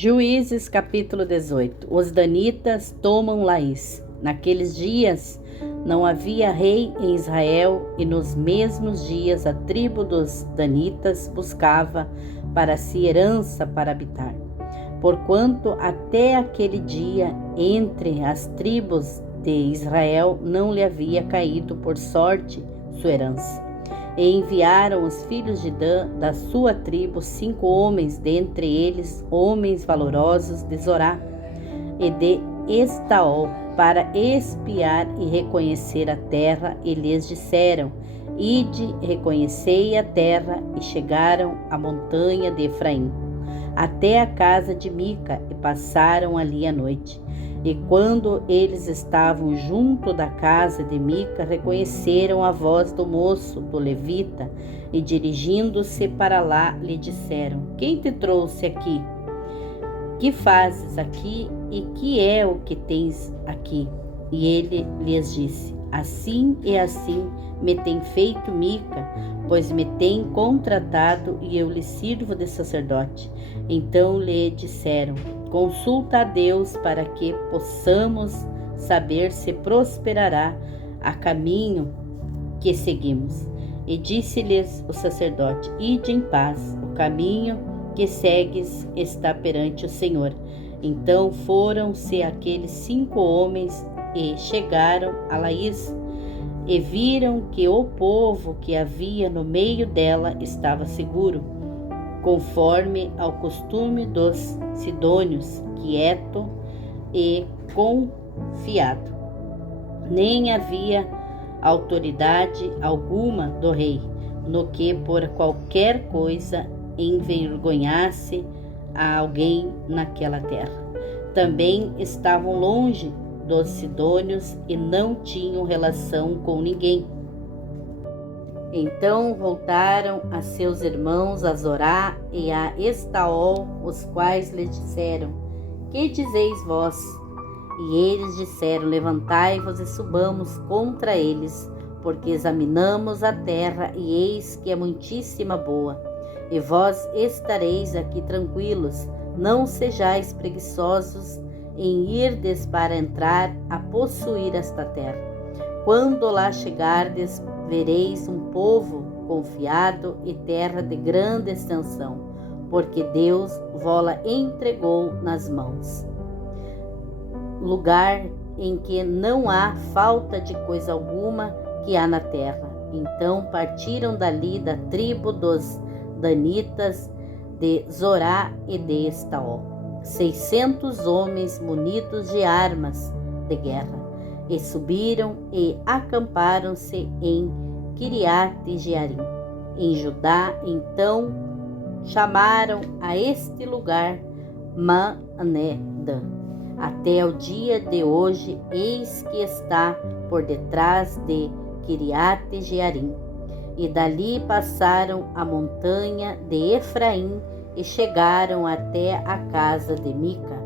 Juízes capítulo 18. Os danitas tomam Laís. Naqueles dias não havia rei em Israel, e nos mesmos dias a tribo dos danitas buscava para si herança para habitar. Porquanto até aquele dia entre as tribos de Israel não lhe havia caído por sorte sua herança. E enviaram os filhos de Dan, da sua tribo, 5 homens, dentre eles homens valorosos de Zorá e de Estaol, para espiar e reconhecer a terra, e lhes disseram: Ide, reconhecei a terra. E chegaram à montanha de Efraim, até a casa de Mica, e passaram ali a noite. E quando eles estavam junto da casa de Mica, reconheceram a voz do moço, do levita, e dirigindo-se para lá, lhe disseram: Quem te trouxe aqui? Que fazes aqui, e que é o que tens aqui? E ele lhes disse: Assim e assim me tem feito Mica, pois me tem contratado, e eu lhe sirvo de sacerdote. Então lhe disseram: Consulta a Deus para que possamos saber se prosperará a caminho que seguimos. E disse-lhes o sacerdote: Ide em paz, o caminho que segues está perante o Senhor. Então foram-se aqueles 5 homens e chegaram a Laís, e viram que o povo que havia no meio dela estava seguro, conforme ao costume dos sidônios, quieto e confiado. Nem havia autoridade alguma do rei, no que por qualquer coisa envergonhasse a alguém naquela terra. Também estavam longe dos sidônios e não tinham relação com ninguém. Então voltaram a seus irmãos a Zorá e a Estaol, os quais lhes disseram: Que dizeis vós? E eles disseram: Levantai-vos e subamos contra eles, porque examinamos a terra, e eis que é muitíssima boa. E vós estareis aqui tranquilos, não sejais preguiçosos em irdes para entrar a possuir esta terra. Quando lá chegardes, vereis um povo confiado e terra de grande extensão, porque Deus vó-la entregou nas mãos. Lugar em que não há falta de coisa alguma que há na terra. Então partiram dali da tribo dos danitas, de Zorá e de Estaol, 600 homens munidos de armas de guerra, e subiram e acamparam-se em Quiriate-Jearim, em Judá. Então chamaram a este lugar Mané-dan. Até o dia de hoje, eis que está por detrás de Quiriate-Jearim. E dali passaram a montanha de Efraim e chegaram até a casa de Mica.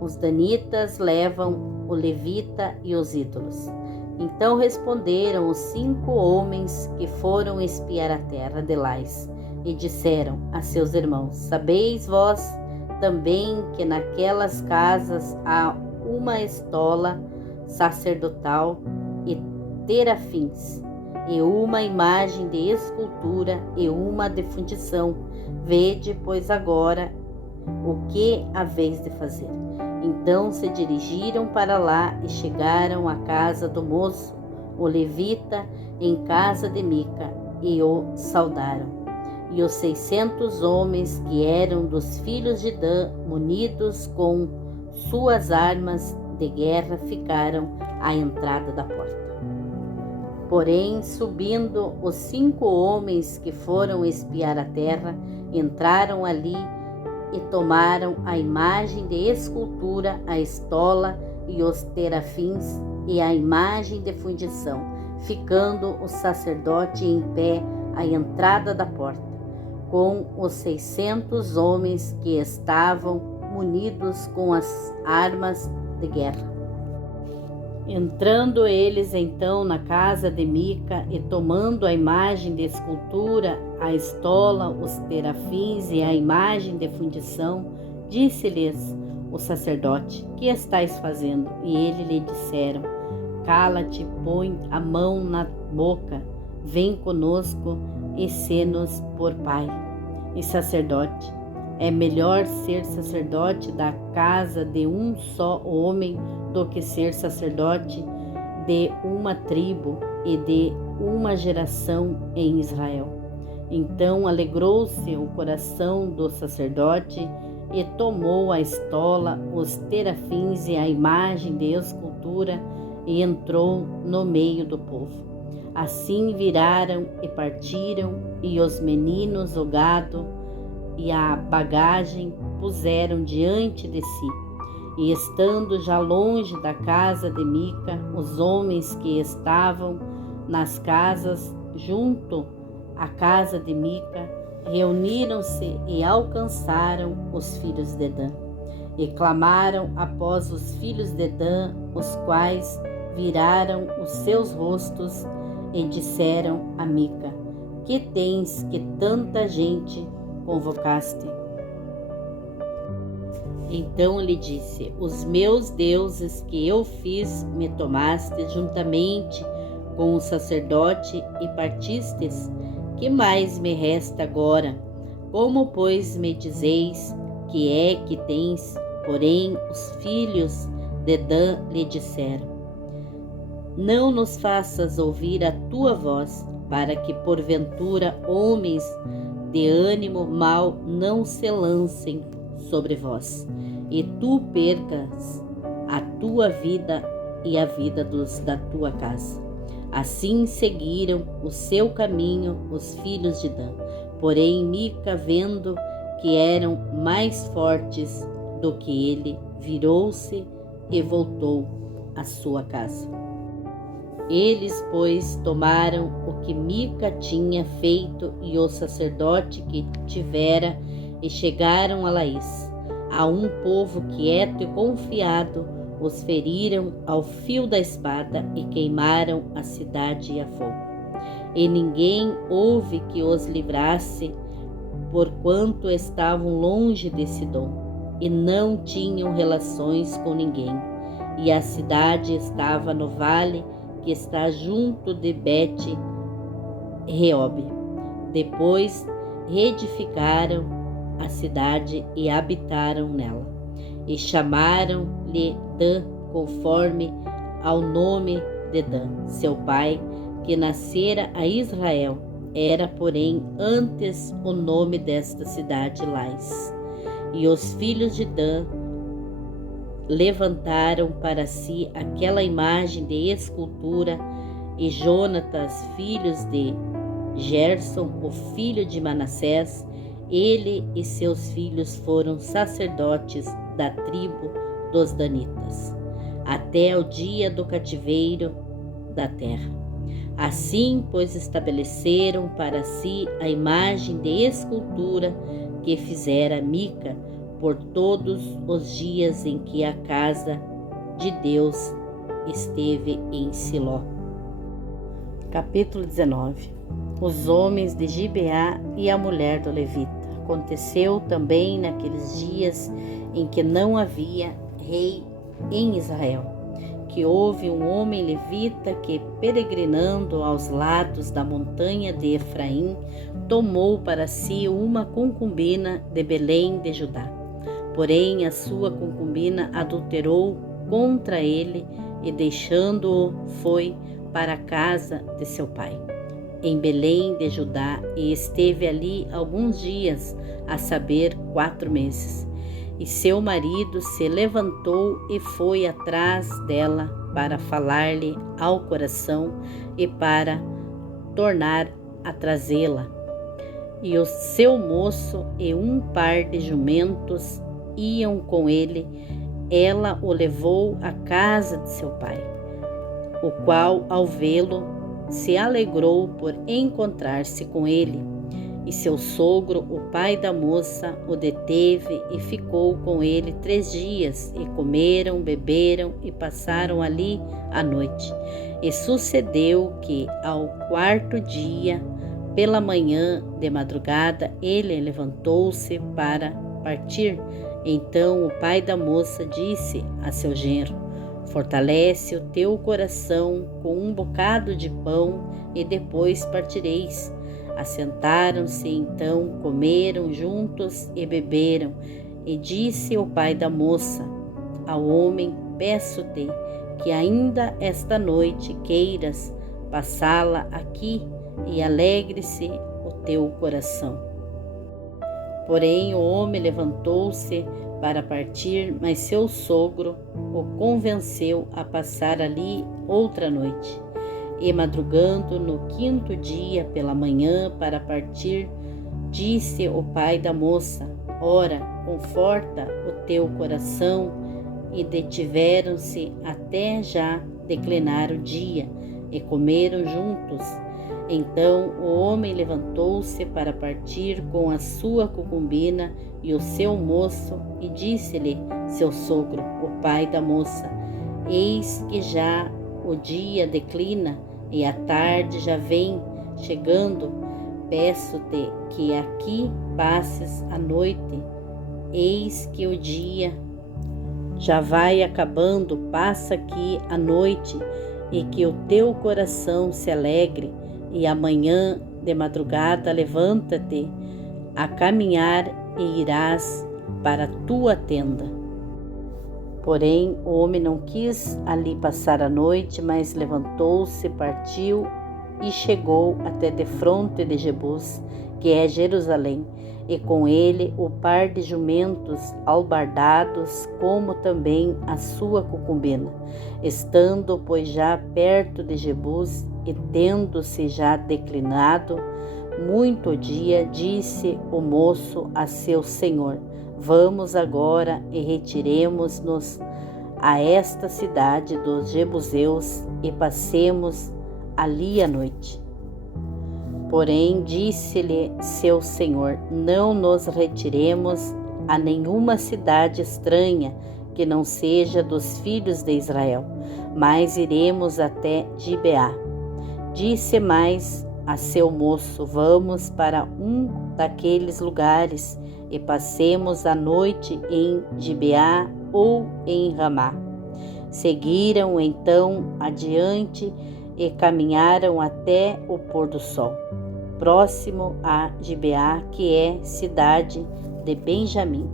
Os danitas levam o levita e os ídolos. Então responderam os 5 homens que foram espiar a terra de Lais, e disseram a seus irmãos: Sabeis vós também que naquelas casas há uma estola sacerdotal e terafins, e uma imagem de escultura e uma de fundição. Vede, pois, agora o que haveis de fazer. Então se dirigiram para lá e chegaram à casa do moço, o levita, em casa de Mica, e o saudaram. E os 600 homens que eram dos filhos de Dan, munidos com suas armas de guerra, ficaram à entrada da porta. Porém, subindo os 5 homens que foram espiar a terra, entraram ali e tomaram a imagem de escultura, a estola e os terafins e a imagem de fundição, ficando o sacerdote em pé à entrada da porta, com os 600 homens que estavam munidos com as armas de guerra. Entrando eles então na casa de Mica e tomando a imagem de escultura, a estola, os terafins e a imagem de fundição Disse-lhes o sacerdote: que estáis fazendo? E eles lhe disseram: cala-te, põe a mão na boca, vem conosco e sê-nos por pai e sacerdote. É melhor ser sacerdote da casa de um só homem do que ser sacerdote de uma tribo e de uma geração em Israel. Então alegrou-se o coração do sacerdote e tomou a estola, os terafins e a imagem de escultura e entrou no meio do povo. Assim viraram e partiram, e os meninos, o gado e a bagagem puseram diante de si. E estando já longe da casa de Mica, os homens que estavam nas casas junto à casa de Mica reuniram-se e alcançaram os filhos de Dan. E clamaram após os filhos de Dan, os quais viraram os seus rostos e disseram a Mica: que tens que tanta gente convocaste? Então lhe disse: os meus deuses que eu fiz me tomaste juntamente com o sacerdote e partistes. Que mais me resta agora? Como, pois, me dizeis que é que tens? Porém, os filhos de Dan lhe disseram: não nos faças ouvir a tua voz, para que porventura homens de ânimo mau não se lancem sobre vós, e tu percas a tua vida e a vida dos da tua casa. Assim seguiram o seu caminho os filhos de Dan. Porém Mica, vendo que eram mais fortes do que ele, virou-se e voltou à sua casa. Eles, pois, tomaram o que Mica tinha feito e o sacerdote que tivera, e chegaram a Laís. A um povo quieto e confiado, os feriram ao fio da espada e queimaram a cidade a fogo. E ninguém houve que os livrasse, porquanto estavam longe de Sidom, e não tinham relações com ninguém. E a cidade estava no vale que está junto de Bet-reob. Depois reedificaram a cidade e habitaram nela, e chamaram-lhe Dan, conforme ao nome de Dan, seu pai, que nascera a Israel. Era, porém, antes o nome desta cidade Lais. E os filhos de Dan levantaram para si aquela imagem de escultura, e Jonatas, filhos de Gerson, o filho de Manassés, ele e seus filhos foram sacerdotes da tribo dos danitas, até o dia do cativeiro da terra. Assim, pois, estabeleceram para si a imagem de escultura que fizera Mica por todos os dias em que a casa de Deus esteve em Siló. Capítulo 19. Os homens de Gibeá e a mulher do levita. Aconteceu também naqueles dias em que não havia rei em Israel, que houve um homem levita que, peregrinando aos lados da montanha de Efraim, tomou para si uma concubina de Belém de Judá. Porém, a sua concubina adulterou contra ele e, deixando-o, foi para a casa de seu pai, em Belém de Judá, e esteve ali alguns dias, a saber, 4 meses. E seu marido se levantou e foi atrás dela para falar-lhe ao coração e para tornar a trazê-la. E o seu moço e um par de jumentos iam com ele. Ela o levou à casa de seu pai, o qual, ao vê-lo, se alegrou por encontrar-se com ele. E seu sogro, o pai da moça, o deteve e ficou com ele 3 dias, e comeram, beberam e passaram ali a noite. E sucedeu que, ao 4º dia, pela manhã de madrugada, ele levantou-se para partir, Então o pai da moça disse a seu genro: fortalece o teu coração com um bocado de pão e depois partireis. Assentaram-se então, comeram juntos e beberam. E disse o pai da moça ao homem: peço-te que ainda esta noite queiras passá-la aqui, e alegre-se o teu coração. Porém o homem levantou-se para partir, mas seu sogro o convenceu a passar ali outra noite. E madrugando no 5º dia pela manhã para partir, disse o pai da moça: ora, conforta o teu coração. E detiveram-se até já declinar o dia, e comeram juntos. Então o homem levantou-se para partir com a sua concubina e o seu moço, e disse-lhe seu sogro, o pai da moça: eis que já o dia declina e a tarde já vem chegando. Peço-te que aqui passes a noite. Eis que o dia já vai acabando, passa aqui a noite, e que o teu coração se alegre, e amanhã de madrugada levanta-te a caminhar e irás para a tua tenda. Porém o homem não quis ali passar a noite, mas levantou-se, partiu e chegou até defronte de Jebus, que é Jerusalém, e com ele o par de jumentos albardados, como também a sua concubina. Estando, pois, já perto de Jebus, e tendo-se já declinado muito o dia, disse o moço a seu senhor: vamos agora e retiremos-nos a esta cidade dos Jebuseus e passemos ali a noite. Porém disse-lhe seu senhor: não nos retiremos a nenhuma cidade estranha que não seja dos filhos de Israel, mas iremos até Gibeá. Disse mais a seu moço: vamos para um daqueles lugares e passemos a noite em Gibeá ou em Ramá. Seguiram então adiante e caminharam até o pôr do sol, próximo a Gibeá, que é cidade de Benjamim.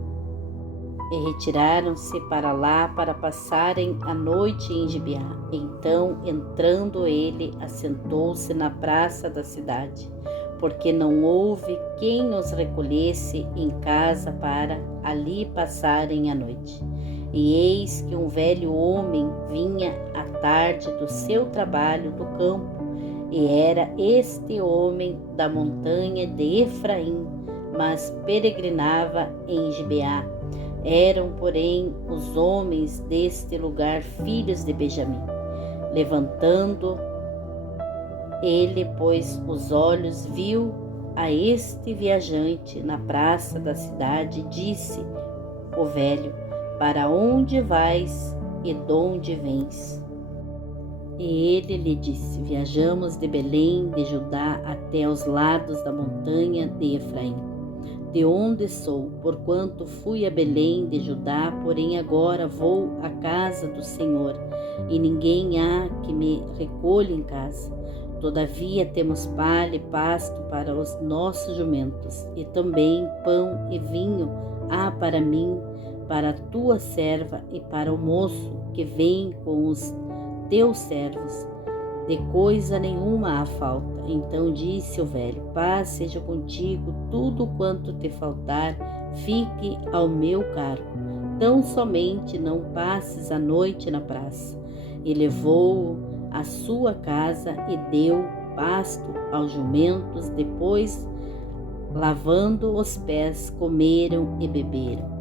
E retiraram-se para lá para passarem a noite em Gibeá. Então, entrando ele, assentou-se na praça da cidade, porque não houve quem os recolhesse em casa para ali passarem a noite. E eis que um velho homem vinha à tarde do seu trabalho do campo, e era este homem da montanha de Efraim, mas peregrinava em Gibeá. Eram, porém, os homens deste lugar filhos de Benjamim. Levantando ele, pois, os olhos, viu a este viajante na praça da cidade, disse o velho: para onde vais e donde vens? E ele lhe disse: viajamos de Belém de Judá até os lados da montanha de Efraim, de onde sou, porquanto fui a Belém de Judá, porém agora vou à casa do Senhor, e ninguém há que me recolha em casa. Todavia temos palha e pasto para os nossos jumentos, e também pão e vinho há para mim, para a tua serva e para o moço que vem com os teus servos. De coisa nenhuma há falta. Então disse o velho: paz seja contigo, tudo quanto te faltar fique ao meu cargo. Tão somente não passes a noite na praça. E levou-o à sua casa e deu pasto aos jumentos. Depois, lavando os pés, comeram e beberam.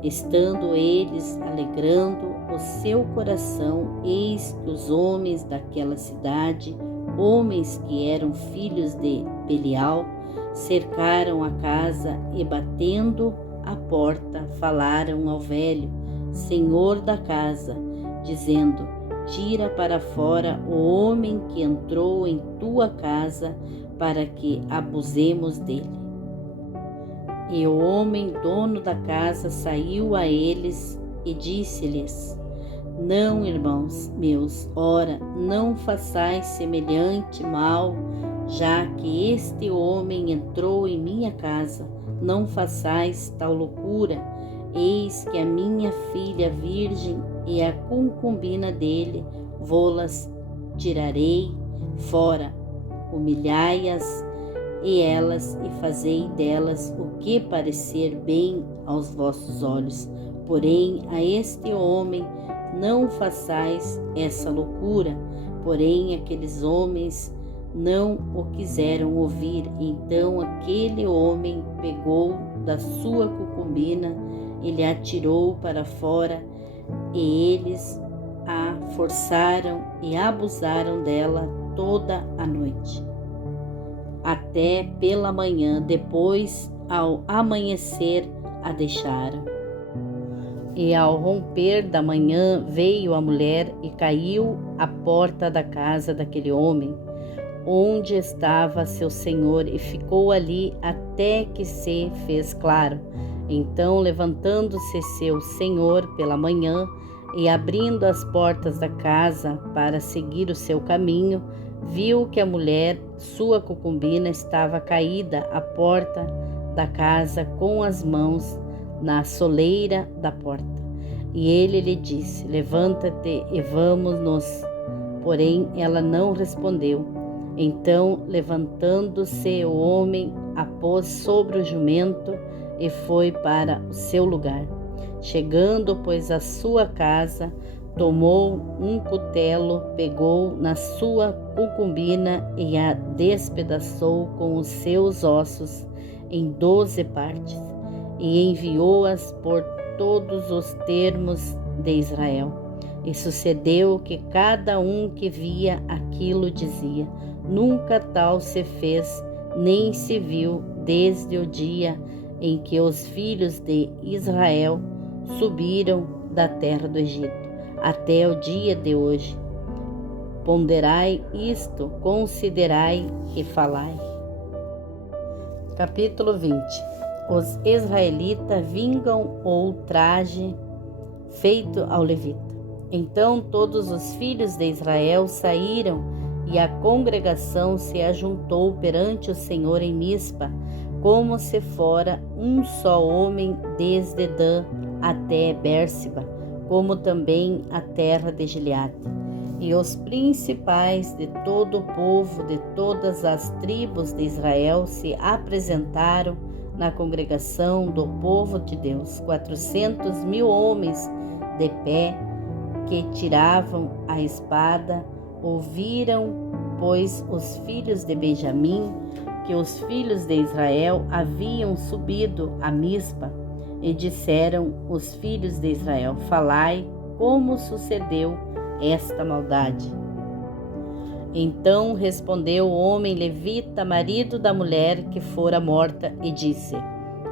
Estando eles alegrando o seu coração, eis que os homens daquela cidade, homens que eram filhos de Belial, cercaram a casa e, batendo a porta, falaram ao velho, senhor da casa, dizendo: tira para fora o homem que entrou em tua casa, para que abusemos dele. E o homem dono da casa saiu a eles e disse-lhes: Não, irmãos meus, ora, não façais semelhante mal, já que este homem entrou em minha casa. Não façais tal loucura. Eis que a minha filha virgem e a concubina dele vô-las tirarei fora. Humilhai-as e fazei delas o que parecer bem aos vossos olhos. Porém, a este homem não façais essa loucura. Porém, aqueles homens não o quiseram ouvir. Então aquele homem pegou da sua concubina e lhe atirou para fora, e eles a forçaram e abusaram dela toda a noite, até pela manhã. Depois, ao amanhecer, a deixaram. E ao romper da manhã veio a mulher e caiu à porta da casa daquele homem, onde estava seu senhor, e ficou ali até que se fez claro. Então, levantando-se seu senhor pela manhã e abrindo as portas da casa para seguir o seu caminho, viu que a mulher, sua concubina, estava caída à porta da casa com as mãos na soleira da porta. E ele lhe disse: Levanta-te e vamos-nos. Porém, ela não respondeu. Então, levantando-se o homem, a pôs sobre o jumento e foi para o seu lugar. Chegando, pois, à sua casa, tomou um cutelo, pegou na sua concubina e a despedaçou com os seus ossos em 12 partes, e enviou-as por todos os termos de Israel. E sucedeu que cada um que via aquilo dizia: Nunca tal se fez, nem se viu, desde o dia em que os filhos de Israel subiram da terra do Egito, até o dia de hoje. Ponderai isto, considerai e falai. Capítulo 20. Os israelitas vingam o ultraje feito ao levita. Então todos os filhos de Israel saíram, e a congregação se ajuntou perante o Senhor em Mispa, como se fora um só homem, desde Dan até Bérseba, como também a terra de Gileade. E os principais de todo o povo, de todas as tribos de Israel, se apresentaram na congregação do povo de Deus, 400.000 homens de pé, que tiravam a espada. Ouviram, pois, os filhos de Benjamim que os filhos de Israel haviam subido a Mispa, e disseram os filhos de Israel: Falai como sucedeu esta maldade. Então respondeu o homem levita, marido da mulher que fora morta, e disse: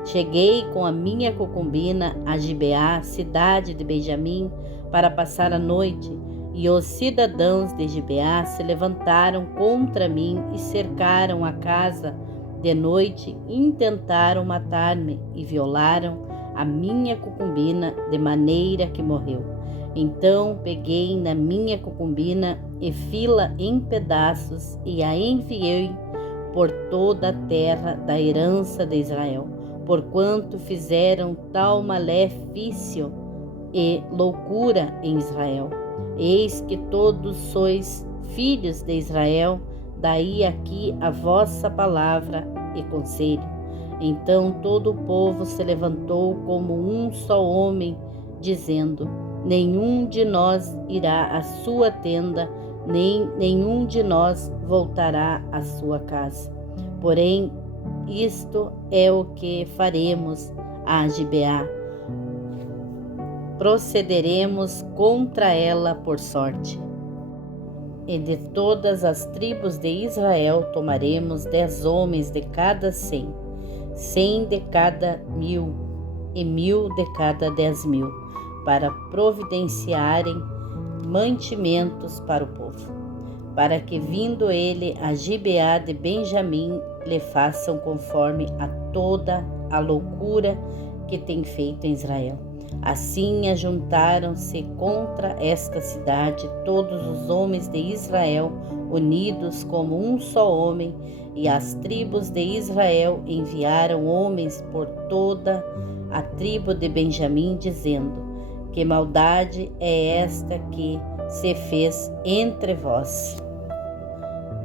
Cheguei com a minha concubina a Gibeá, cidade de Benjamim, para passar a noite, e os cidadãos de Gibeá se levantaram contra mim e cercaram a casa de noite, intentaram matar-me e violaram a minha concubina, de maneira que morreu. Então peguei na minha concubina e fi-la em pedaços e a enviei por toda a terra da herança de Israel, porquanto fizeram tal malefício e loucura em Israel. Eis que todos sois filhos de Israel, daí aqui a vossa palavra e conselho. Então todo o povo se levantou como um só homem, dizendo: Nenhum de nós irá à sua tenda, nem nenhum de nós voltará à sua casa. Porém, isto é o que faremos a Gibeá: procederemos contra ela por sorte. E de todas as tribos de Israel tomaremos 10 homens de cada 100, 100 de cada 1.000 e 1.000 de cada 10.000, para providenciarem mantimentos para o povo, para que, vindo ele a Gibeá de Benjamim, lhe façam conforme a toda a loucura que tem feito em Israel. Assim ajuntaram-se contra esta cidade todos os homens de Israel, unidos como um só homem, e as tribos de Israel enviaram homens por toda a tribo de Benjamim, dizendo: que maldade é esta que se fez entre vós?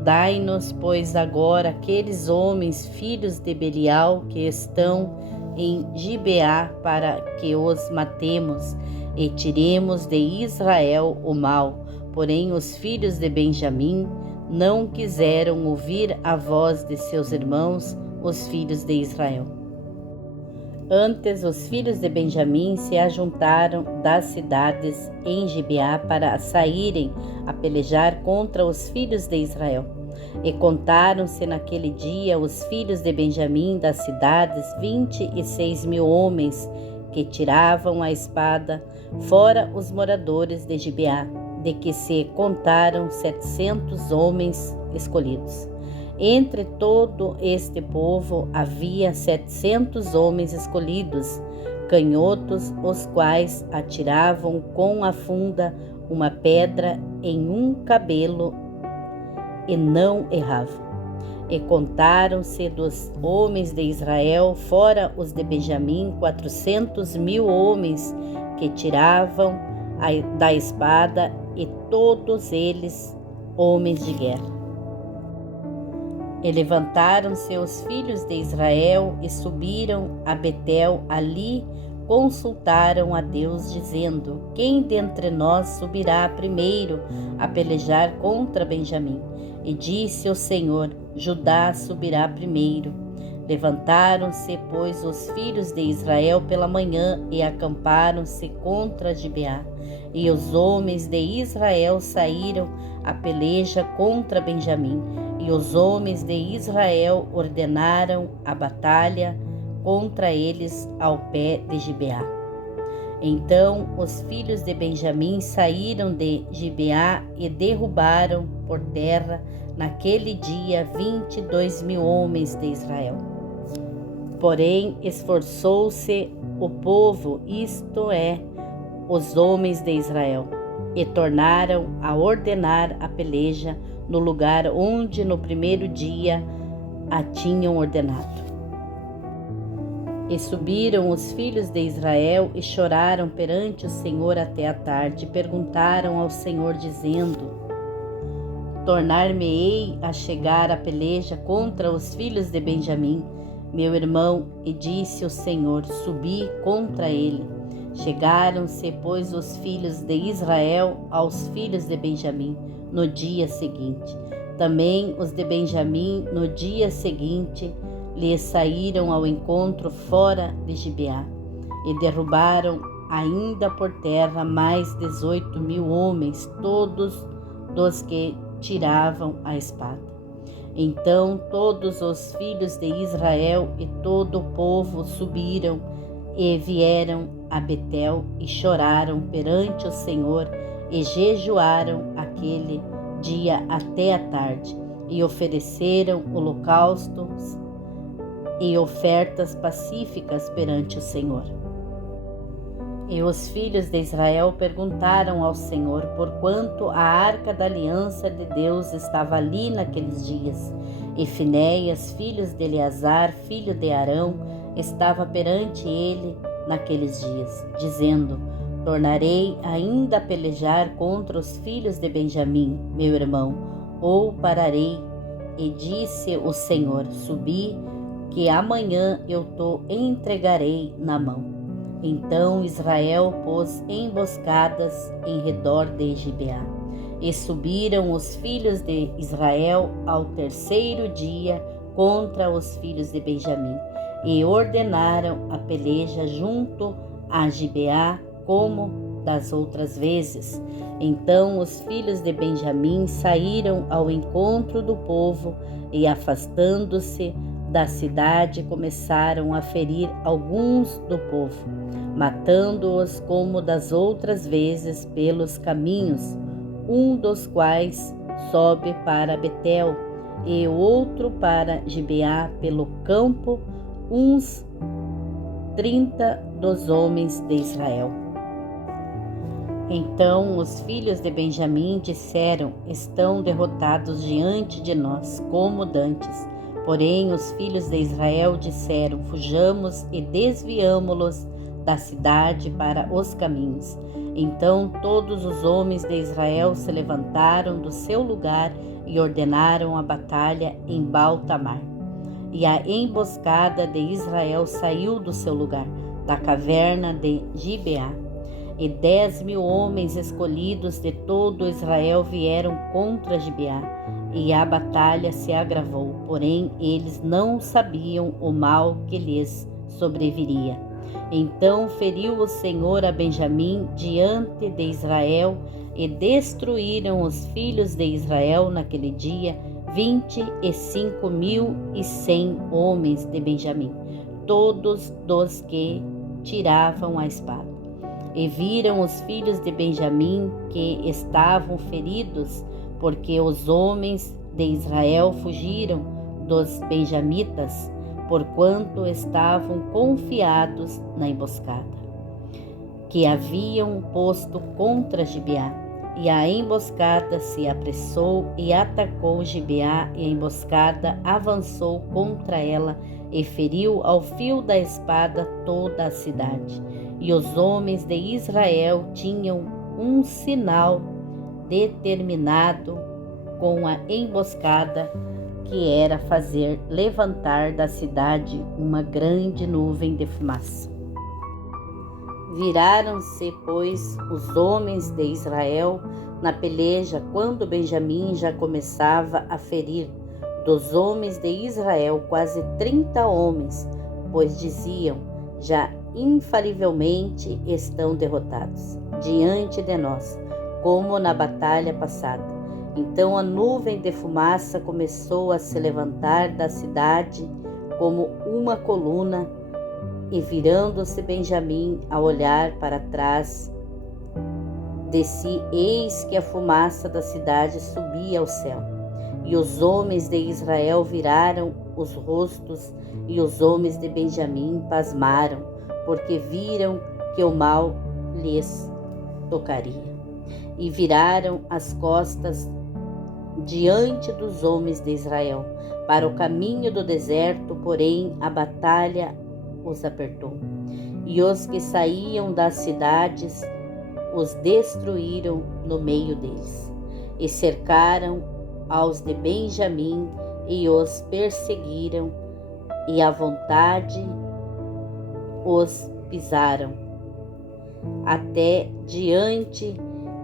Dai-nos, pois, agora aqueles homens, filhos de Belial, que estão em Gibeá, para que os matemos e tiremos de Israel o mal. Porém, os filhos de Benjamim não quiseram ouvir a voz de seus irmãos, os filhos de Israel. Antes, os filhos de Benjamim se ajuntaram das cidades em Gibeá para saírem a pelejar contra os filhos de Israel. E contaram-se naquele dia os filhos de Benjamim das cidades 26.000 homens que tiravam a espada, fora os moradores de Gibeá, de que se contaram 700 homens escolhidos. Entre todo este povo havia 700 homens escolhidos, canhotos, os quais atiravam com a funda uma pedra em um cabelo e não erravam. E contaram-se dos homens de Israel, fora os de Benjamim, 400.000 homens que tiravam da espada, e todos eles homens de guerra. E levantaram-se os filhos de Israel e subiram a Betel. Ali consultaram a Deus, dizendo: quem dentre nós subirá primeiro a pelejar contra Benjamim? E disse o Senhor: Judá subirá primeiro. Levantaram-se, pois, os filhos de Israel pela manhã e acamparam-se contra Gibeá. E os homens de Israel saíram a peleja contra Benjamim. E os homens de Israel ordenaram a batalha contra eles ao pé de Gibeá. Então os filhos de Benjamim saíram de Gibeá e derrubaram por terra naquele dia 22.000 homens de Israel. Porém esforçou-se o povo, isto é, os homens de Israel, e tornaram a ordenar a peleja no lugar onde no primeiro dia a tinham ordenado. E subiram os filhos de Israel e choraram perante o Senhor até a tarde. Perguntaram ao Senhor, dizendo: tornar-me-ei a chegar a peleja contra os filhos de Benjamim, meu irmão? E disse o Senhor: subi contra ele. Chegaram-se, pois, os filhos de Israel aos filhos de Benjamim no dia seguinte. Também os de Benjamim no dia seguinte lhes saíram ao encontro fora de Gibeá e derrubaram ainda por terra mais 18.000 homens, todos dos que tiravam a espada. Então todos os filhos de Israel e todo o povo subiram e vieram a Betel e choraram perante o Senhor e jejuaram aquele dia até a tarde e ofereceram holocaustos e ofertas pacíficas perante o Senhor. E os filhos de Israel perguntaram ao Senhor, porquanto a arca da aliança de Deus estava ali naqueles dias. E Finéias, filho de Eleazar, filho de Arão, estava perante ele naqueles dias, dizendo: tornarei ainda a pelejar contra os filhos de Benjamim, meu irmão, ou pararei? E disse o Senhor: subi, que amanhã eu te entregarei na mão. Então Israel pôs emboscadas em redor de Gibeá. E subiram os filhos de Israel ao terceiro dia contra os filhos de Benjamim, e ordenaram a peleja junto a Gibeá, como das outras vezes. Então os filhos de Benjamim saíram ao encontro do povo e, afastando-se da cidade, começaram a ferir alguns do povo, matando-os como das outras vezes pelos caminhos, um dos quais sobe para Betel e o outro para Gibeá pelo campo uns 30 dos homens de Israel. Então os filhos de Benjamim disseram: estão derrotados diante de nós, como dantes. Porém os filhos de Israel disseram: fujamos e desviamo-los da cidade para os caminhos. Então todos os homens de Israel se levantaram do seu lugar e ordenaram a batalha em Baal-tamar. E a emboscada de Israel saiu do seu lugar, da caverna de Gibeá. E 10.000 homens escolhidos de todo Israel vieram contra Gibeá, e a batalha se agravou, porém eles não sabiam o mal que lhes sobreviria. Então feriu o Senhor a Benjamim diante de Israel, e destruíram os filhos de Israel naquele dia 25.100 homens de Benjamim, todos dos que tiravam a espada. E viram os filhos de Benjamim que estavam feridos, porque os homens de Israel fugiram dos benjamitas, porquanto estavam confiados na emboscada que haviam posto contra Gibeá. E a emboscada se apressou e atacou Gibeá, e a emboscada avançou contra ela e feriu ao fio da espada toda a cidade. E os homens de Israel tinham um sinal determinado com a emboscada, que era fazer levantar da cidade uma grande nuvem de fumaça. Viraram-se, pois, os homens de Israel na peleja quando Benjamim já começava a ferir dos homens de Israel quase 30 homens, pois diziam: já infalivelmente estão derrotados diante de nós, como na batalha passada. Então a nuvem de fumaça começou a se levantar da cidade como uma coluna, e virando-se Benjamim a olhar para trás de si, eis que a fumaça da cidade subia ao céu. E os homens de Israel viraram os rostos, e os homens de Benjamim pasmaram, porque viram que o mal lhes tocaria. E viraram as costas diante dos homens de Israel para o caminho do deserto, porém a batalha os apertou. E os que saíam das cidades os destruíram no meio deles, e cercaram aos de Benjamim e os perseguiram, e à vontade os pisaram, até diante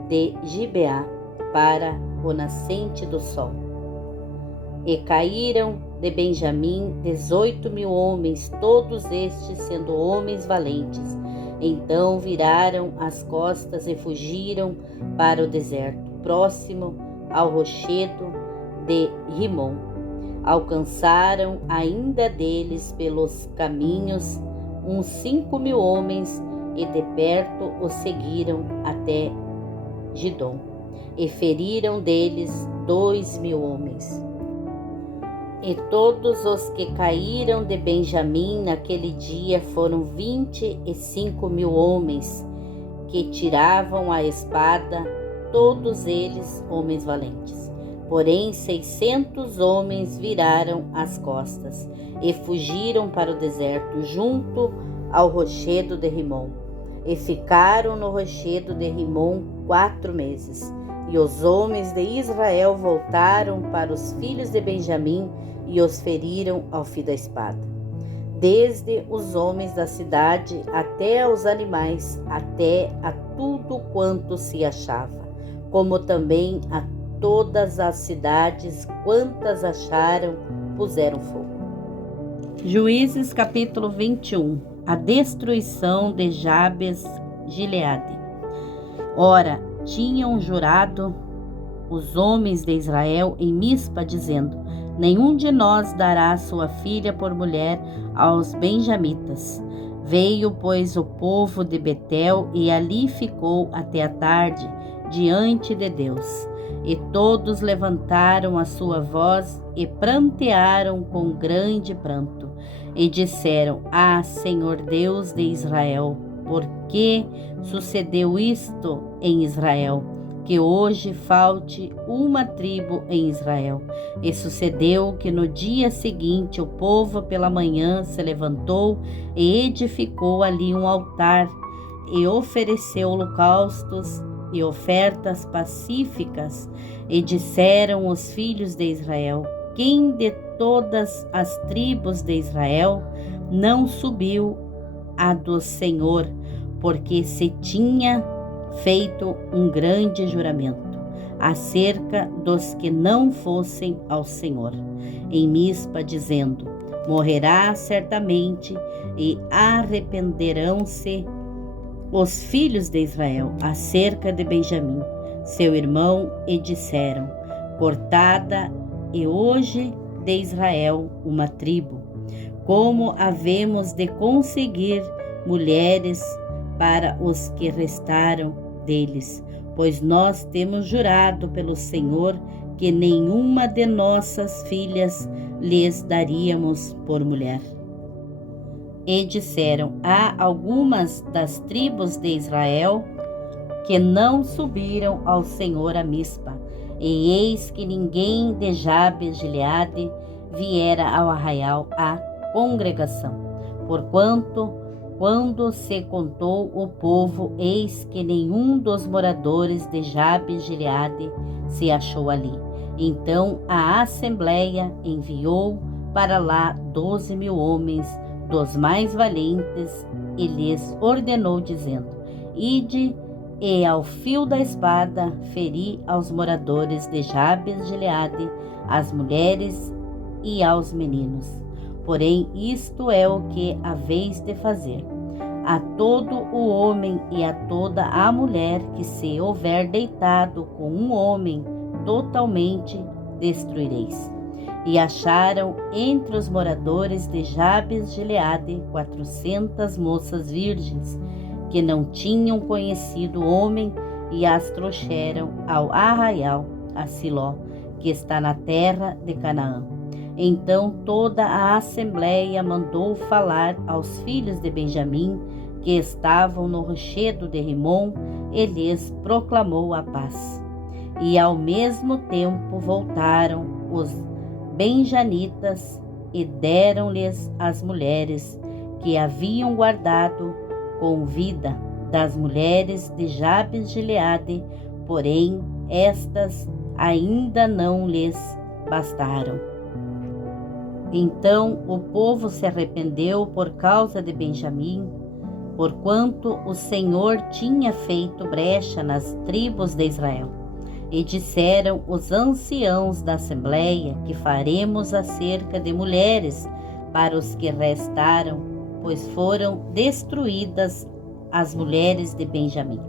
de Gibeá, para o nascente do sol. E caíram de Benjamim 18.000 homens, todos estes sendo homens valentes. Então viraram as costas e fugiram para o deserto, próximo ao rochedo de Rimom. Alcançaram ainda deles pelos caminhos uns 5.000 homens, e de perto os seguiram até Gidom, e feriram deles 2.000 homens. E todos os que caíram de Benjamim naquele dia foram 25.000 homens, que tiravam a espada, todos eles homens valentes. Porém 600 homens viraram as costas, e fugiram para o deserto, junto ao rochedo de Rimom, e ficaram no rochedo de Rimom 4 meses. E os homens de Israel voltaram para os filhos de Benjamim, e os feriram ao fio da espada, desde os homens da cidade até aos animais, até a tudo quanto se achava, como também a todas as cidades quantas acharam, puseram fogo. Juízes capítulo 21. A destruição de Jabes Gileade. Ora, tinham jurado os homens de Israel em Mispa, dizendo: nenhum de nós dará sua filha por mulher aos benjamitas. Veio, pois, o povo de Betel, e ali ficou até a tarde diante de Deus. E todos levantaram a sua voz e prantearam com grande pranto. e disseram: Ah, Senhor Deus de Israel, por que sucedeu isto em Israel? Que hoje falte uma tribo em Israel. E sucedeu que no dia seguinte o povo pela manhã se levantou e edificou ali um altar e ofereceu holocaustos e ofertas pacíficas. E disseram os filhos de Israel: Quem de todas as tribos de Israel não subiu a do Senhor, porque se tinha feito um grande juramento acerca dos que não fossem ao Senhor em Mispa, dizendo: Morrerá certamente, e arrependerão-se os filhos de Israel acerca de Benjamim, seu irmão, e disseram: Cortada e hoje de Israel uma tribo. Como havemos de conseguir mulheres para os que restaram deles? Pois nós temos jurado pelo Senhor que nenhuma de nossas filhas lhes daríamos por mulher. E disseram: Há algumas das tribos de Israel que não subiram ao Senhor a Mispa, e eis que ninguém de Jabes Gileade viera ao arraial à congregação. Porquanto, quando se contou o povo, eis que nenhum dos moradores de Jabes Gileade se achou ali. Então a assembleia enviou para lá 12.000 homens dos mais valentes, e lhes ordenou, dizendo: Ide e ao fio da espada feri aos moradores de Jabes Gileade, às mulheres e aos meninos. Porém, isto é o que haveis de fazer: a todo o homem e a toda a mulher que se houver deitado com um homem, totalmente destruireis. E acharam entre os moradores de Jabes Gileade 400 moças virgens, que não tinham conhecido homem, e as trouxeram ao arraial, a Siló, que está na terra de Canaã. Então toda a assembleia mandou falar aos filhos de Benjamim, que estavam no rochedo de Rimom, e lhes proclamou a paz. E ao mesmo tempo voltaram os benjanitas e deram-lhes as mulheres que haviam guardado com vida das mulheres de Jabes Gileade, porém estas ainda não lhes bastaram. Então o povo se arrependeu por causa de Benjamim, porquanto o Senhor tinha feito brecha nas tribos de Israel. E disseram os anciãos da assembleia: Que faremos acerca de mulheres para os que restaram, pois foram destruídas as mulheres de Benjamim.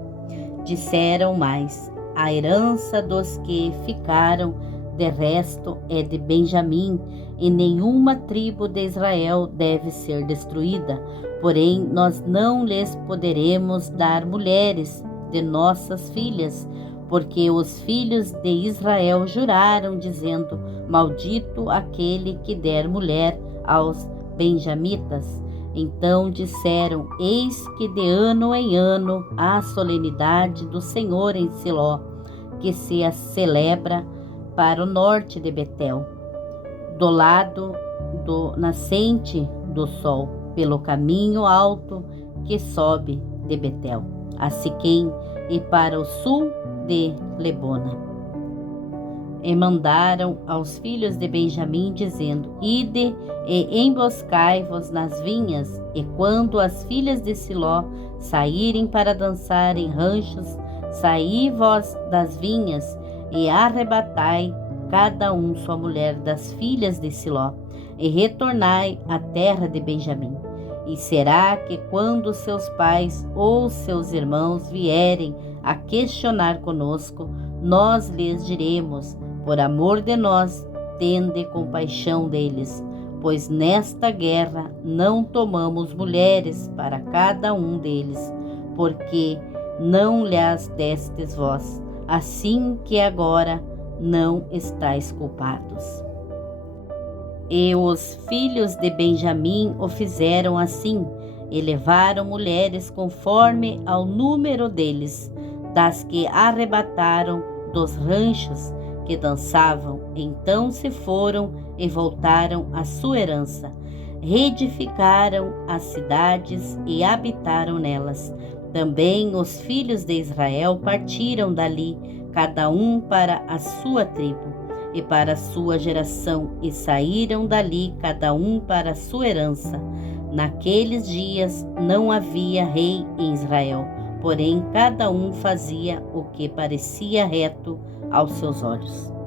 Disseram mais: A herança dos que ficaram de resto é de Benjamim, e nenhuma tribo de Israel deve ser destruída. Porém, nós não lhes poderemos dar mulheres de nossas filhas, porque os filhos de Israel juraram, dizendo: Maldito aquele que der mulher aos benjamitas. Então disseram: Eis que de ano em ano a solenidade do Senhor em Siló, que se celebra para o norte de Betel, do lado do nascente do sol, pelo caminho alto que sobe de Betel a Siquém, e para o sul de Lebona. E mandaram aos filhos de Benjamim, dizendo: Ide e emboscai-vos nas vinhas, e quando as filhas de Siló saírem para dançar em ranchos, saí vós das vinhas, e arrebatai cada um sua mulher das filhas de Siló, e retornai à terra de Benjamim. E será que quando seus pais ou seus irmãos vierem a questionar conosco, nós lhes diremos: por amor de nós, tende compaixão deles, pois nesta guerra não tomamos mulheres para cada um deles, porque não lhes destes vós, assim que agora não estáis culpados. E os filhos de Benjamim o fizeram assim, e levaram mulheres conforme ao número deles, das que arrebataram dos ranchos que dançavam. Então se foram e voltaram à sua herança. Reedificaram as cidades e habitaram nelas. Também os filhos de Israel partiram dali, cada um para a sua tribo e para a sua geração, e saíram dali cada um para a sua herança. Naqueles dias não havia rei em Israel, porém cada um fazia o que parecia reto aos seus olhos.